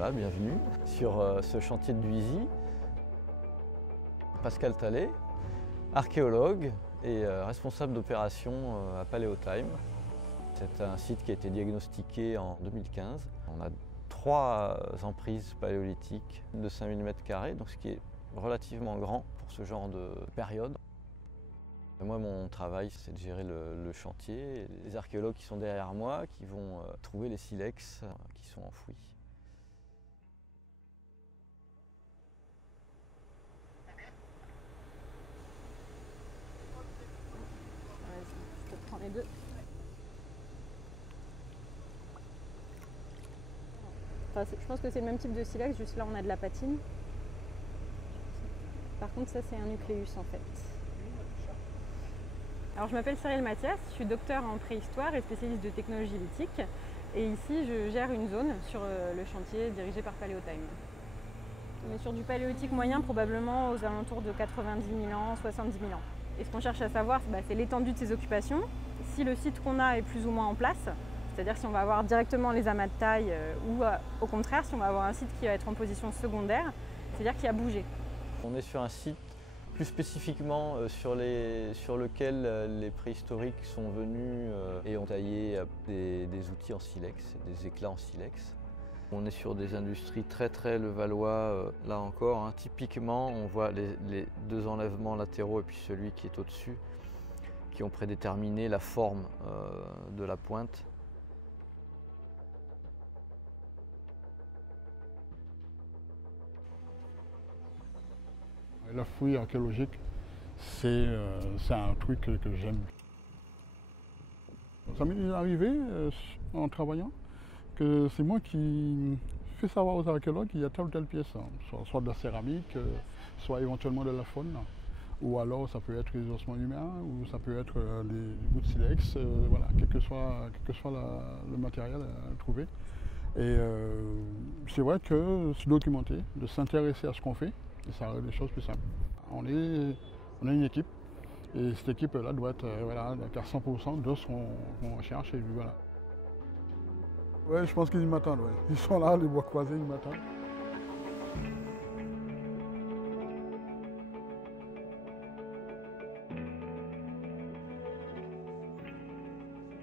Voilà, bienvenue sur ce chantier de Duisy. Pascal Tallet, archéologue et responsable d'opération à Paléotime. C'est un site qui a été diagnostiqué en 2015. On a 3 emprises paléolithiques de 5000 m², donc ce qui est relativement grand pour ce genre de période. Moi, mon travail, c'est de gérer le chantier. Les archéologues qui sont derrière moi, qui vont trouver les silex qui sont enfouis. Je te prends les deux. Enfin, je pense que c'est le même type de silex, juste là on a de la patine. Par contre ça c'est un nucléus en fait. Alors je m'appelle Cyril Mathias, je suis docteur en préhistoire et spécialiste de technologie lithique. Et ici je gère une zone sur le chantier dirigé par Paléotime. On est sur du paléolithique moyen, probablement aux alentours de 90 000 ans, 70 000 ans. Et ce qu'on cherche à savoir, c'est l'étendue de ces occupations, si le site qu'on a est plus ou moins en place, c'est-à-dire si on va avoir directement les amas de taille ou au contraire si on va avoir un site qui va être en position secondaire, c'est-à-dire qui a bougé. On est sur un site plus spécifiquement sur lequel les préhistoriques sont venus et ont taillé des outils en silex, des éclats en silex. On est sur des industries très levallois, là encore. Hein. Typiquement, on voit les 2 enlèvements latéraux et puis celui qui est au-dessus, qui ont prédéterminé la forme de la pointe. La fouille archéologique, c'est un truc que j'aime. Ça m'est arrivé en travaillant que c'est moi qui fais savoir aux archéologues qu'il y a telle ou telle pièce, soit de la céramique, soit éventuellement de la faune, ou alors ça peut être les ossements humains, ou ça peut être les bouts de silex, voilà, quel que soit le matériel à trouver. Et c'est vrai que se documenter, de s'intéresser à ce qu'on fait, et ça rend les choses plus simples. On est une équipe, et cette équipe-là doit être voilà, à 100% de ce qu'on recherche, et voilà. Ouais, je pense qu'ils m'attendent, ouais. Ils sont là, les bois croisés, ils m'attendent.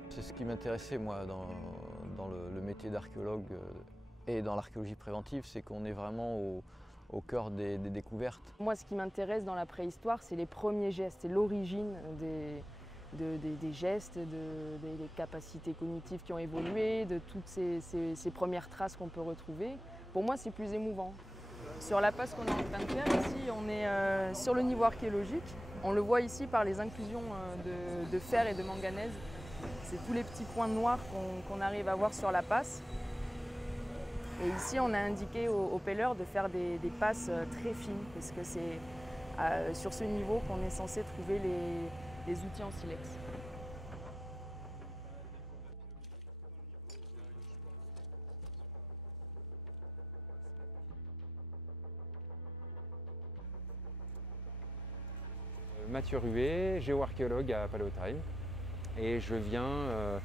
C'est ce qui m'intéressait moi dans le métier d'archéologue et dans l'archéologie préventive, c'est qu'on est vraiment au cœur des découvertes. Moi, ce qui m'intéresse dans la préhistoire, c'est les premiers gestes, c'est l'origine des gestes, des capacités cognitives qui ont évolué, de toutes ces premières traces qu'on peut retrouver. Pour moi, c'est plus émouvant. Sur la passe qu'on est en train de faire ici, on est sur le niveau archéologique. On le voit ici par les inclusions de fer et de manganèse. C'est tous les petits points noirs qu'on arrive à voir sur la passe. Et ici, on a indiqué aux pelleurs de faire des passes très fines, parce que c'est sur ce niveau qu'on est censé trouver les outils en silex. Mathieu Ruet, géoarchéologue à Paléotime, et je viens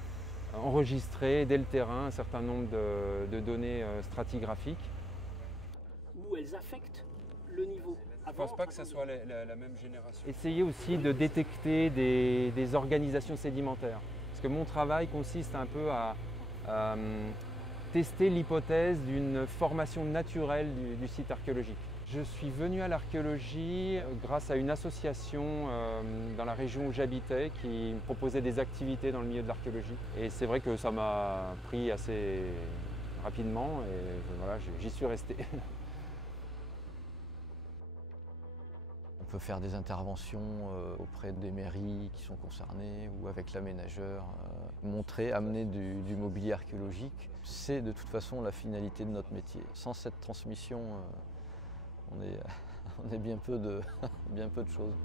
enregistrer dès le terrain un certain nombre de données stratigraphiques. Où elles affectent le niveau. Je ne pense pas que ce soit la même génération. Essayer aussi de détecter des organisations sédimentaires. Parce que mon travail consiste un peu à tester l'hypothèse d'une formation naturelle du site archéologique. Je suis venu à l'archéologie grâce à une association dans la région où j'habitais qui me proposait des activités dans le milieu de l'archéologie. Et c'est vrai que ça m'a pris assez rapidement et voilà, j'y suis resté. On peut faire des interventions auprès des mairies qui sont concernées ou avec l'aménageur. Montrer, amener du mobilier archéologique, c'est de toute façon la finalité de notre métier. Sans cette transmission, on est bien peu de choses.